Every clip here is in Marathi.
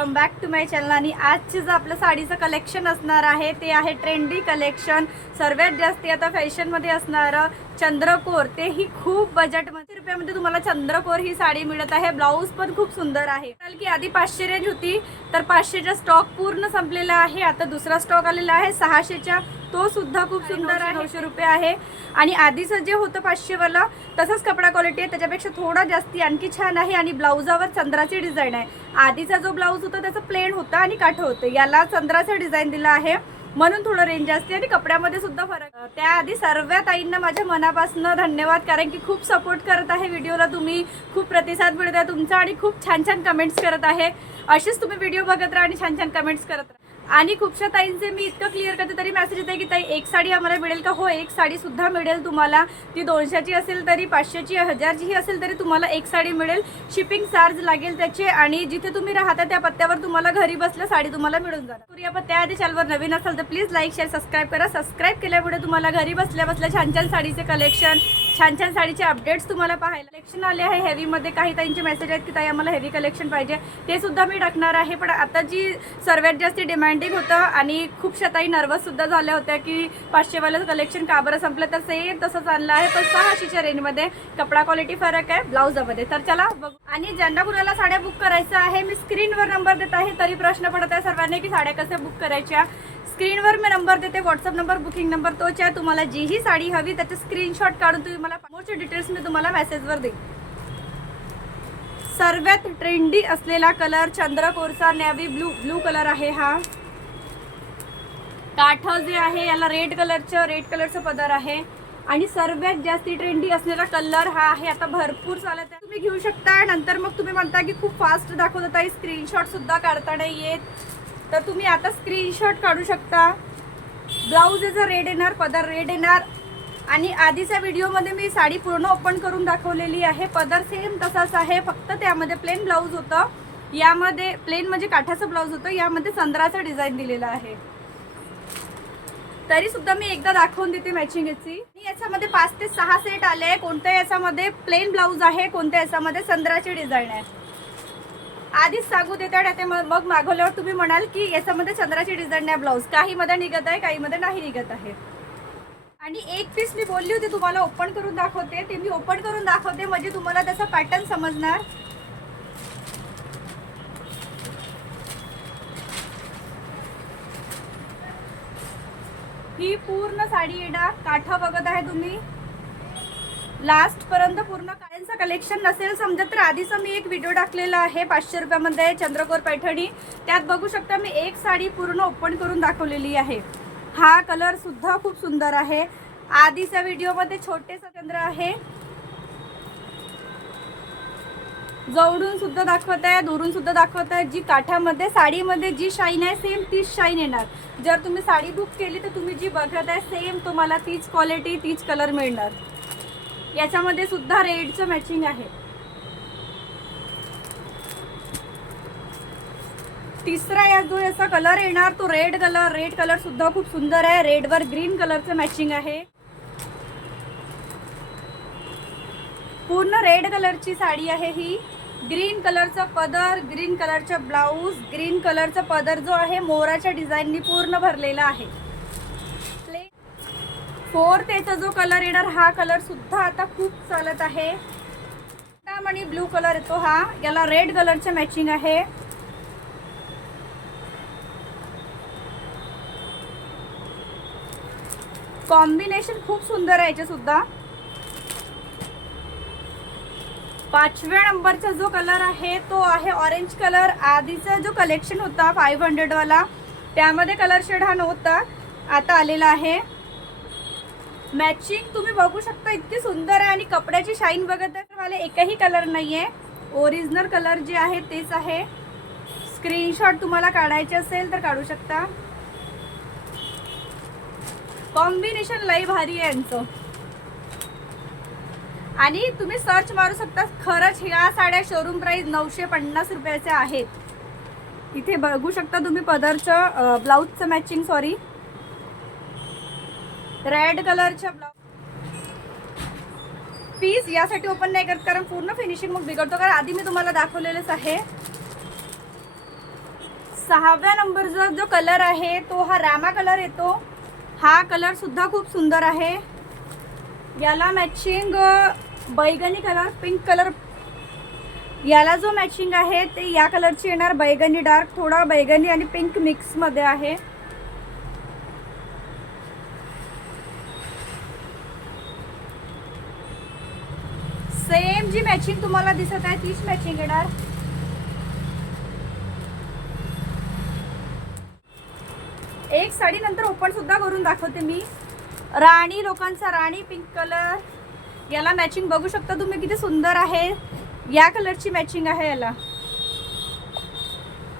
Welcome back to my channel आणि आजचे जे आपलं साडीचं कलेक्शन असणार आहे ते आहे ट्रेंडी कलेक्शन सर्वात जास्त आता फॅशनमध्ये असणारं चंद्रकोर. तेही खूप बजेटमध्ये रुपयामध्ये तुम्हाला चंद्रकोर ही साडी मिळत आहे. ब्लाऊज पण खूप सुंदर आहे. कारण की आधी पाचशे रेंज होती तर पाचशेचा स्टॉक पूर्ण संपलेला आहे. आता दुसरा स्टॉक आलेला आहे सहाशेच्या तो सुद्धा खूप सुंदर आहे. नऊशे रुपये आहे. आणि आधीचं जे होतं पाचशेवाला तसंच कपडा क्वालिटी आहे. त्याच्यापेक्षा थोडा जास्ती आणखी छान आहे. आणि ब्लाऊजावर चंद्राची डिझाईन आहे. आधीचा जो ब्लाऊज होता त्याचं प्लेन होता आणि काठ होतं. याला चंद्राचं डिझाईन दिलं आहे. म्हणून थोडं रेंज असते आणि कपड्यामध्ये सुद्धा फरक आहे. त्याआधी सर्व ताईंना माझ्या मनापासून धन्यवाद. कारण की खूप सपोर्ट करत आहे व्हिडिओला तुम्ही. खूप प्रतिसाद मिळत आहे तुमचा आणि खूप छान छान कमेंट्स करत आहे. असेच तुम्ही व्हिडिओ बघत राहा आणि छान छान कमेंट्स करत राहा. आणि खूपशा ताईंचे मी इतकं क्लिअर करते तरी मेसेज येते की ताई एक साडी आम्हाला मिळेल का? हो एक साडी सुद्धा मिळेल तुम्हाला. ती दोनशेची असेल तरी पाचशेची हजारचीही असेल तरी तुम्हाला एक साडी मिळेल. शिपिंग चार्ज लागेल त्याचे आणि जिथे तुम्ही राहता त्या पत्त्यावर तुम्हाला घरी बसल्या साडी तुम्हाला मिळून जाणार. करूया पण त्याआधी चॅनलवर नवीन असेल तर प्लीज लाईक शेअर सबस्क्राईब करा. सबस्क्राईब केल्यामुळे तुम्हाला घरी बसल्या बसल्या छान छान साडीचे कलेक्शन छान छान साडीचे अपडेट्स तुम्हाला पाहायला कलेक्शन आले आहे हेवीमध्ये काही ताईंचे मेसेज आहेत की ताई आम्हाला हेवी कलेक्शन पाहिजे. ते सुद्धा मी टाकणार आहे पण आता जी सर्वात जास्त डिमांडिंग होतं आणि खूपशा ताई नर्वससुद्धा झाल्या होत्या की पाचशेवालं कलेक्शन का बरं संपलं? तर सेम तसंच आणलं आहे पण सहाशेच्या रेंजमध्ये कपडा क्वालिटी फरक आहे ब्लाऊजामध्ये. तर चला बघू. आणि ज्यांना कुणाला साड्या बुक करायचं आहे मी स्क्रीनवर नंबर देत आहे. तरी प्रश्न पडत आहे सर्वांनी की साड्या कशा बुक करायच्या? स्क्रीनवर मी नंबर देते व्हॉट्सअप नंबर बुकिंग नंबर तोच आहे तुम्हाला जीही साडी हवी त्याचे स्क्रीनशॉट काढून तुम्ही तुम्हाला मोठे डिटेल्स मी तुम्हाला मेसेजवर देईन. सर्वात ट्रेंडी असलेला कलर चंद्रकोरचा नॅव्ही ब्लू ब्लू कलर आहे हा. काठ जे आहे याला रेड कलरचं रेड कलरचं पदर आहे. आणि सर्वात जास्ती ट्रेंडी असलेला कलर हा आहे आता भरपूर चालत आहे तुम्ही घेऊ शकता नंतर मग तुम्ही म्हणता की खूप फास्ट दाखवत होता स्क्रीनशॉट सुद्धा काढता नाही येत. तर तुम्ही आता स्क्रीनशॉट काढू शकता. ब्लाऊज याचा रेड येणार पदर रेड येणार. आणि आधीच्या व्हिडिओमध्ये मी साडी पूर्ण ओपन करून दाखवलेली आहे. पदर सेम तसाच आहे. फक्त त्यामध्ये प्लेन ब्लाऊज होतं. यामध्ये प्लेन म्हणजे काठाचं ब्लाऊज होतं. यामध्ये चंद्राचं डिझाईन दिलेलं आहे. तरी सुद्धा मी एकदा दाखवून देते मॅचिंग याची. याच्यामध्ये पाच ते सहा सेट आले आहे. कोणत्या याच्यामध्ये प्लेन ब्लाऊज आहे कोणत्या याच्यामध्ये चंद्राची डिझाईन आहे. आधीच सांगू देतात ते मग मागवल्यावर तुम्ही म्हणाल की याच्यामध्ये चंद्राची डिझाईन आहे ब्लाऊज काहीमध्ये निघत आहे काहीमध्ये नाही निघत आहे. आणि एक पीस मी बोलली होती तुम्हाला ओपन करून दाखवते. ते मी ओपन करून दाखवते म्हणजे तुम्हाला त्याचा पॅटर्न समजणार. ही पूर्ण साडी येणार. काठा बघत आहे तुम्ही. लास्ट पर्यंत पूर्ण काळ्यांचं कलेक्शन नसेल समजत तर आधीचा मी एक व्हिडिओ टाकलेला आहे पाचशे रुपयामध्ये चंद्रकोर पैठणी. त्यात बघू शकता मी एक साडी पूर्ण ओपन करून दाखवलेली आहे. हा कलर सुद्धा खूप सुंदर आहे. आधीच्या व्हिडिओमध्ये छोटेसं चंद्र आहे. जवळून सुद्धा दाखवत आहे दुरून सुद्धा दाखवत आहे. जी काठामध्ये साडीमध्ये जी शाईन आहे सेम तीच शाईन येणार. जर तुम्ही साडी बुक केली तर तुम्ही जी बघत आहे सेम तुम्हाला तीच क्वालिटी तीच कलर मिळणार. याच्यामध्ये सुद्धा रेडचं मॅचिंग आहे. तिसरा या जो याचा कलर येणार तो रेड कलर रेड कलर सुद्धा खूप सुंदर आहे. रेडवर ग्रीन कलरचं मॅचिंग आहे. पूर्ण रेड कलरची साडी आहे ही. ग्रीन कलरचा पदर ग्रीन कलरचा ब्लाऊज ग्रीन कलरचा पदर जो आहे मोराच्या डिझाईननी पूर्ण भरलेला आहे. प्ले फोर्थ याचा जो कलर येणार हा कलर सुद्धा आता खूप चालत आहे. आणि ब्लू कलर येतो हा. याला रेड कलरचे मॅचिंग आहे. कॉम्बिनेशन खूप सुंदर आहे याचे सुद्धा पाचव्या नंबरचा जो कलर आहे तो आहे ऑरेंज कलर आधीचा जो कलेक्शन होता फाईव्ह हंड्रेडवाला त्यामध्ये कलर शेड हा नव्हता. आता आलेला आहे. मॅचिंग तुम्ही बघू शकता इतकी सुंदर आहे आणि कपड्याची शाईन बघत आहे. तर मला एकही कलर नाही आहे ओरिजिनल कलर जे आहे तेच आहे. स्क्रीनशॉट तुम्हाला काढायचे असेल तर काढू शकता. कॉम्बिनेशन लई भारी आहे यांचं. आणि तुम्ही सर्च मारू शकता खरंच ह्या साड्या शोरूम प्राईस नऊशे पन्नास रुपयाच्या आहेत. इथे बघू शकता तुम्ही पदरचं ब्लाऊजचं मॅचिंग सॉरी रेड कलरच्या ब्लाऊज पीस यासाठी ओपन नाही करत कारण पूर्ण फिनिशिंग मग बिघडतो. कारण आधी मी तुम्हाला दाखवलेलंच आहे. सहाव्या नंबरचा जो कलर आहे तो हा रामा कलर येतो. हा कलर सुद्धा खूप सुंदर आहे. याला मॅचिंग बैगनी कलर पिंक कलर याला जो मॅचिंग आहे ते या कलरची येणार बैगनी डार्क थोडा बैगनी आणि पिंक मिक्समध्ये आहे. सेम जी मॅचिंग तुम्हाला दिसत आहे तीच मॅचिंग येणार. एक साडी नंतर ओपन सुद्धा करून दाखवते मी. राणी लोकांचा राणी पिंक कलर याला मॅचिंग बघू शकता तुम्ही किती सुंदर आहे. या कलरची मॅचिंग आहे याला.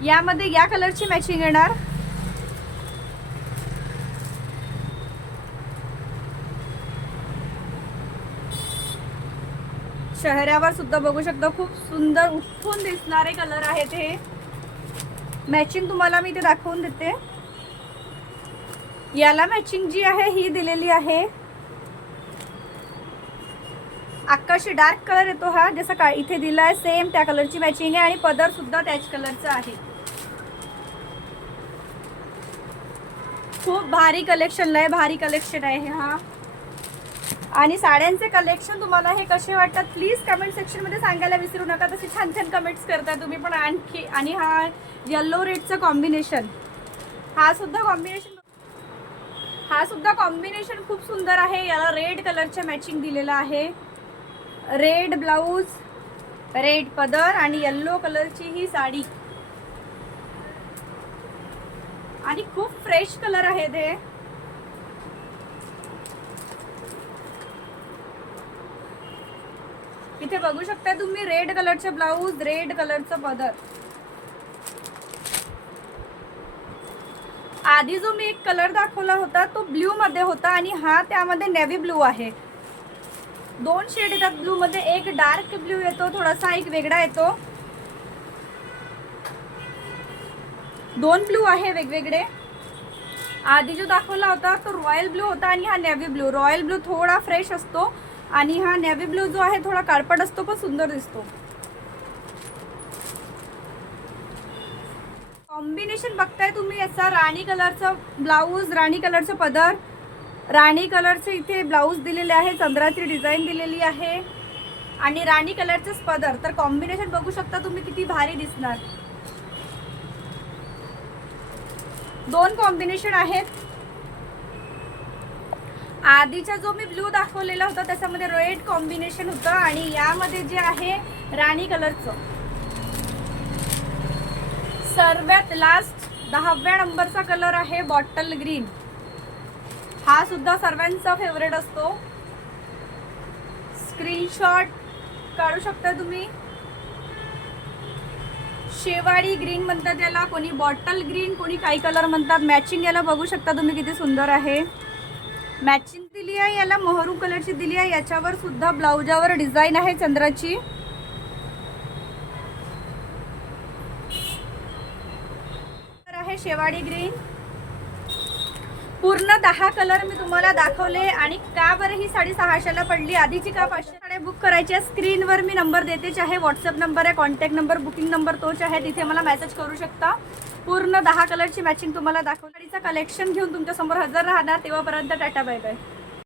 यामध्ये या कलरची मॅचिंग येणार. शहरावर सुद्धा बघू शकता खूप सुंदर उठून दिसणारे कलर आहेत हे. मॅचिंग तुम्हाला मी ते दाखवून देते. याला मॅचिंग जी आहे ही दिलेली आहे. आकाशी डार्क कलर येतो हा जसा का इथे दिला आहे सेम त्या कलरची मॅचिंग आहे आणि पदर सुद्धा त्याच कलरचा आहे. खूप भारी कलेक्शन आहे भारी कलेक्शन आहे हा. आणि साड्यांचे कलेक्शन तुम्हाला हे कसे वाटतात प्लीज कमेंट सेक्शनमध्ये सांगायला विसरू नका. तसे छान छान कमेंट्स करता तुम्ही पण आणखी. आणि हा येल्लो रेडचं कॉम्बिनेशन हा सुद्धा कॉम्बिनेशन हा सुद्धा कॉम्बिनेशन खूप सुंदर आहे. याला रेड कलरच्या मॅचिंग दिलेलं आहे. रेड ब्लाऊज रेड पदर आणि येल्लो कलरची ही साडी. आणि खूप फ्रेश कलर आहे ते. इथे बघू शकता तुम्ही रेड कलरचे ब्लाऊज रेड कलरचं पदर. आधी जो मी एक कलर दाखवला होता तो ब्ल्यू मध्ये होता आणि हा त्यामध्ये नेव्ही ब्लू आहे. दोन शेड येतात ब्लू मध्ये एक डार्क ब्ल्यू येतो थोडासा एक वेगळा येतो. दोन ब्लू आहे वेगवेगळे. आधी जो दाखवला होता तो रॉयल ब्लू होता आणि हा नेव्ही ब्लू रॉयल ब्लू थोडा फ्रेश असतो आणि हा नेव्ही ब्लू जो आहे थोडा काळपट असतो पण सुंदर दिसतो. कॉम्बिनेशन बघताय तुम्ही याचा राणी कलरचं ब्लाऊज राणी कलरचं पदर. राणी कलरचं इथे ब्लाऊज दिलेले आहे चंद्राची डिझाईन दिलेली आहे. आणि राणी कलरचंच पदर. तर कॉम्बिनेशन बघू शकता तुम्ही किती भारी दिसणार. दोन कॉम्बिनेशन आहेत. आधीचा जो मी ब्लू दाखवलेला होता त्याच्यामध्ये रेड कॉम्बिनेशन होतं. आणि यामध्ये जे आहे राणी कलरचं. सर्वात लास्ट दहाव्या नंबरचा कलर आहे बॉटल ग्रीन हा सुद्धा सर्वांचा फेवरेट असतो. स्क्रीनशॉट काढू शकता तुम्ही? शेवाळी ग्रीन म्हणतात याला कोणी बॉटल ग्रीन कोणी काही कलर म्हणतात. मॅचिंग याला बघू शकता तुम्ही किती सुंदर आहे. मॅचिंग दिली आहे याला मोहरू कलरची दिली आहे. याच्यावर सुद्धा ब्लाउजावर डिझाईन आहे चंद्राची. शेवाडी ग्रीन पूर्ण दहा कलर मी तुम्हाला दाखवले आणि का बरं ही साडी सहाशेला पडली? आधीची का पाचशे? साड्या बुक करायच्या स्क्रीनवर मी नंबर देतेच आहे व्हॉट्सअप नंबर आहे कॉन्टॅक्ट नंबर बुकिंग नंबर तोच आहे तिथे मला मेसेज करू शकता. पूर्ण दहा कलरची मॅचिंग तुम्हाला दाखवली साडीचं कलेक्शन घेऊन तुमच्यासमोर हजर राहणार. तेव्हापर्यंत टाटा बाय बाय